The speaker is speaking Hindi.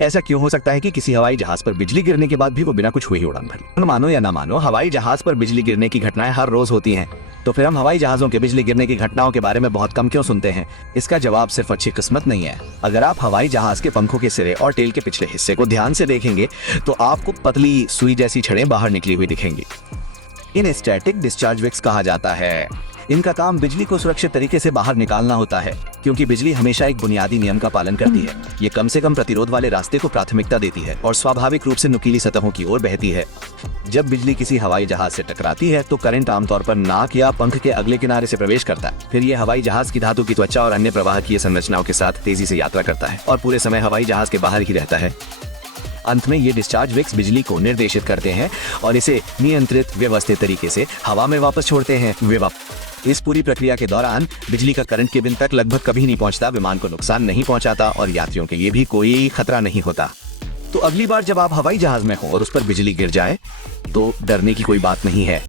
ऐसा क्यों हो सकता है कि किसी हवाई जहाज पर बिजली गिरने के बाद भी वो बिना कुछ हुए ही उड़ान भरे? मानो या ना मानो, हवाई जहाज पर बिजली गिरने की घटनाएं हर रोज होती हैं। तो फिर हम हवाई जहाजों के बिजली गिरने की घटनाओं के बारे में बहुत कम क्यों सुनते हैं? इसका जवाब सिर्फ अच्छी किस्मत नहीं है। अगर आप हवाई जहाज के पंखों के सिरे और टेल के पिछले हिस्से को ध्यान से देखेंगे तो आपको पतली सुई जैसी छड़ें बाहर निकली हुई दिखेंगी। इन्हें स्टैटिक डिस्चार्ज विक्स कहा जाता है। इनका काम बिजली को सुरक्षित तरीके से बाहर निकालना होता है, क्योंकि बिजली हमेशा एक बुनियादी नियम का पालन करती है। ये कम से कम प्रतिरोध वाले रास्ते को प्राथमिकता देती है और स्वाभाविक रूप से नुकीली सतहों की ओर बहती है। जब बिजली किसी हवाई जहाज से टकराती है तो करंट आमतौर पर नाक या पंख के अगले किनारे से प्रवेश करता है। फिर ये हवाई जहाज की धातु की त्वचा और अन्य प्रवाहकीय संरचनाओं के साथ तेजी से यात्रा करता है और पूरे समय हवाई जहाज के बाहर ही रहता है। अंत में ये डिस्चार्ज विक्स बिजली को निर्देशित करते हैं और इसे नियंत्रित व्यवस्थित तरीके से हवा में वापस छोड़ते हैं। इस पूरी प्रक्रिया के दौरान बिजली का करंट केबिन तक लगभग कभी नहीं पहुंचता, विमान को नुकसान नहीं पहुंचाता और यात्रियों के लिए भी कोई खतरा नहीं होता। तो अगली बार जब आप हवाई जहाज में हो और उस पर बिजली गिर जाए तो डरने की कोई बात नहीं है।